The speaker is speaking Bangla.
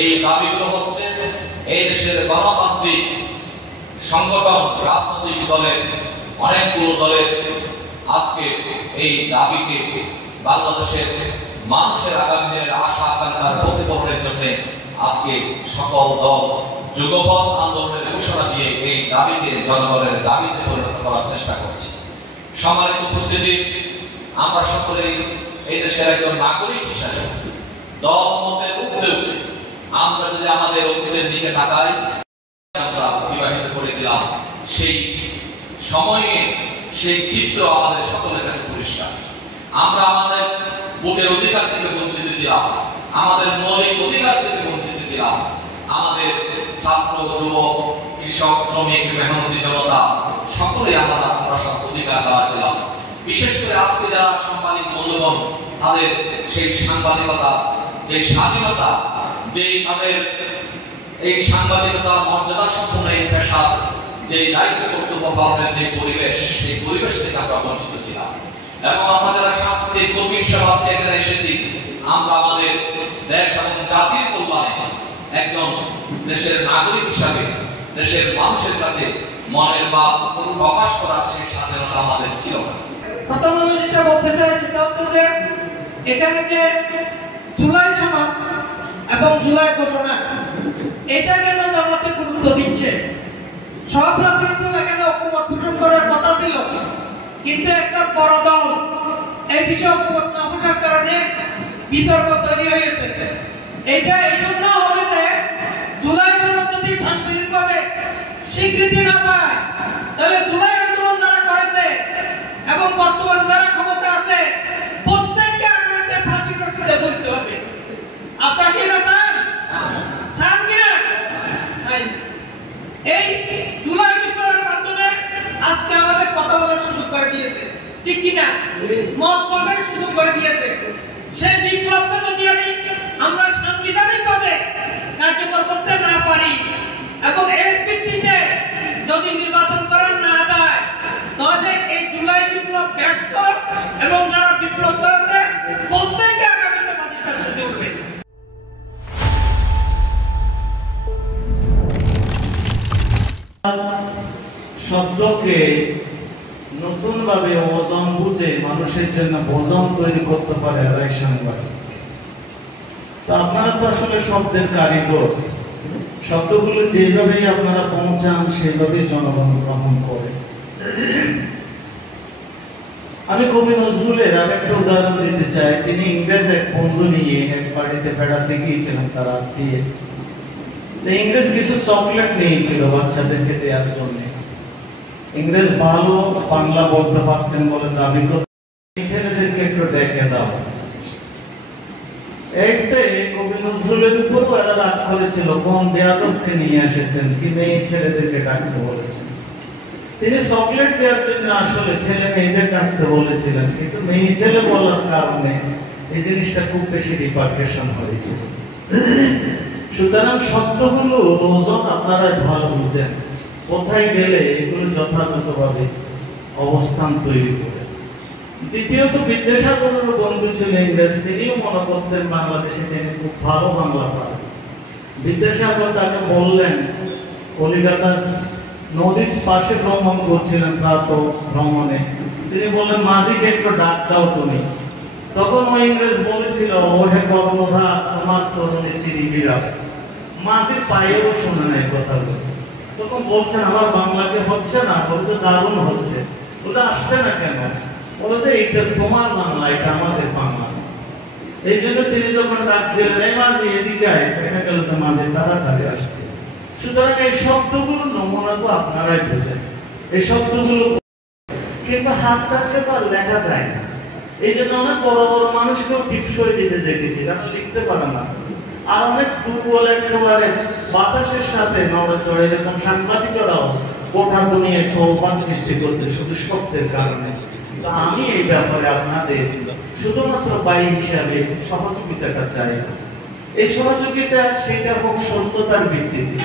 এই দাবিগুলো হচ্ছে এই দেশের গণতান্ত্রিক সংগঠন রাজনৈতিক দলের অনেকগুলো দলের আজকে এই দাবিকে বাংলাদেশের মানুষের আগামী দিনের আশা আকাঙ্ক্ষার প্রতিফলনের জন্য আজকে সকল দল যুগপৎ আন্দোলনের ঘোষণা দিয়ে এই দাবিকে জনগণের দাবিতে পরিণত করার চেষ্টা করছি। সম্মানিত উপস্থিতি, আমরা সকলেই এই দেশের একজন নাগরিক হিসাবে দল মতের ঊর্ধ্বে উঠে আমরা যদি আমাদের অতীতের দিকে তাকাই, আমরা অতিবাহিত করেছিলাম সেই সময়ে সেই চিত্র আমাদের সকলের কাছে পরিষ্কার। আমরা আমাদের ভোটের অধিকার থেকে বঞ্চিত ছিলাম, আমাদের মৌলিক অধিকার থেকে বঞ্চিত ছিলাম। আমাদের ছাত্র, যুবক, কৃষক, শ্রমিক, মেহনতি জনতা সকলে আমরা অধিকার হারাচ্ছিলাম। বিশেষ করে আজকে যারা সাংবাদিক মূল্যবান, তাদের সেই সাংবাদিকতা, যে স্বাধীনতা, যে তাদের এই সাংবাদিকতা মর্যাদা সম্পন্ন এই পেশা, যে দায়িত্ব কর্তব্য পালনের যে পরিবেশ, সেই পরিবেশ থেকে আমরা বঞ্চিত ছিলাম। এবং আমরা যারা সাংস্কৃতিক কর্মী হিসেবে আজকে এখানে এসেছি, আমরা আমাদের দেশ এবং জাতির কল্যাণে একজন দেশের নাগরিক হিসাবে দেশের মানুষের কাছে মনের ভাব প্রকাশ করার সেই স্বাধীনতা আমাদের ছিল না। প্রথম আমি যেটা বলতে চাই সেটা হচ্ছে যে এখানে যে জুলাই সনদ এবং জুলাই ঘোষণা, এটা কেন জামাতে গুরুত্ব দিচ্ছে? সব রাজনীতি এখানে ঐক্যমত পোষণ করার কথা ছিল, কিন্তু একটা বড় দল এই বিষয়ে ঐক্যমত না পোষণের কারণে বিতর্ক তৈরি হয়েছে। এটা এই জন্য হবে যে জুলাই সনদ যদি শান্তিপূর্ণভাবে স্বীকৃতি না পায়, তাহলে জুলাই আন্দোলন যারা করেছে এবং বর্তমান যারা ক্ষমতা আছে প্রত্যেককে আগামীতে ফাঁসি করতে বলতে হবে। আপনারা কি এটা চান? চান কিনা? চাই। এই জুলাই বিপ্লবের মাধ্যমে আজকে আমাদের কথা বলার সুযোগ করে দিয়েছে, ঠিক কিনা? মত প্রকাশের সুযোগ করে দিয়েছে। সেই বিপ্লবটা যদি আমরা সাংবিধানিকভাবে কার্যকর করতে না পারি এবং এর ভিত্তিতে যদি নির্বাচন করা না যায়, তাহলে এই জুলাই বিপ্লব ব্যর্থ এবং যারা বিপ্লব করেছে প্রত্যেকে আগামীতে ফাঁসির কাছে উঠবে। শব্দকে নতুন ভাবে ওজন বুঝে মানুষের জন্য ভোজন তৈরি করতে পারে এরাই সাংবাদিক। তো আপনারা তো আসলে শব্দের কারিগর, শব্দগুলো যেভাবেই আপনারা পৌঁছান সেভাবেই জনগণ গ্রহণ করে। আমি কবি নজরুলের আরেকটা উদাহরণ দিতে চাই। তিনি ইংরেজ এক বন্ধু নিয়ে এক বাড়িতে বেড়াতে গিয়েছিলেন তার আত্মীয়। ইংরেজ কিছু চকলেট নিয়েছিল বাচ্চাদেরকে দেওয়ার জন্য। ইংরেজ ভালো বাংলা বলতে পারতেন বলে দাবি করতেন, ছেলেদেরকে একটু ডেকে দাও। একতে কবি নজরুলের উপর এরা রাগ করেছিল, কোন বেয়াদবকে নিয়ে এসেছেন, কি মেয়ে ছেলেদেরকে ডাকতে বলেছেন। তিনি চকলেট দেওয়ার জন্য আসলে ছেলে মেয়েদের ডাকতে বলেছিলেন, কিন্তু মেয়ে ছেলে বলার কারণে এই জিনিসটা খুব বেশি রিপার্কেশন হয়েছিল। সুতরাং শব্দগুলো ওজন আপনারা ভালো বুঝেন, কোথায় গেলে এগুলো যথাযথভাবে অবস্থান তৈরি করে। দ্বিতীয়ত বিদ্যাসাগরের বন্ধু ছিল ইংরেজ, তিনিও মনে করতেন বাংলাদেশে তিনি খুব ভালো বাংলা পারেন। বিদ্যাসাগর তাকে বললেন, কলিকাতার নদীর পাশে ভ্রমণ করছিলেন প্রাত ভ্রমণে, তিনি বললেন মাঝিকে একটু ডাক দাও তুমি। তখন ওই ইংরেজ বলেছিল, ওহে কর্ণধা তোমার তরুণী তিনি বিরাট। মাঝির পায়েও শোনে না এই কথাগুলো। তখন বলছেন আমার বাংলাকে হচ্ছে না, বলতে দারুণ হচ্ছে। বলতে আসছে না কেন? বলে যে এটা তোমার বাংলা, এটা আমাদের বাংলা। এই জন্য তিনি যখন ডাক দিলেন, এই মাঝি এদিকে আয়, দেখা গেল যে মাঝি তাড়াতাড়ি আসছে। সুতরাং এই শব্দগুলো নমুনা তো আপনারাই বোঝেন। এই শব্দগুলো কিন্তু হাত রাখলে তো আর লেখা যায় না। এই জন্য অনেক বড় বড় মানুষকেও টিপসই দিতে দেখেছি, তারা লিখতে পারে না। আর অনেক দুর্বল একেবারে বাতাসের সাথে নড়াচড়ে এরকম সাংবাদিকরাও গোটা দুনিয়ায় তোলপাড় সৃষ্টি করছে শুধু শব্দের কারণে। তো আমি এই ব্যাপারে আপনাদের শুধুমাত্র বাই হিসাবে সহযোগিতাটা চাই। এই সহযোগিতা সেটা হোক সত্যতার ভিত্তিতে।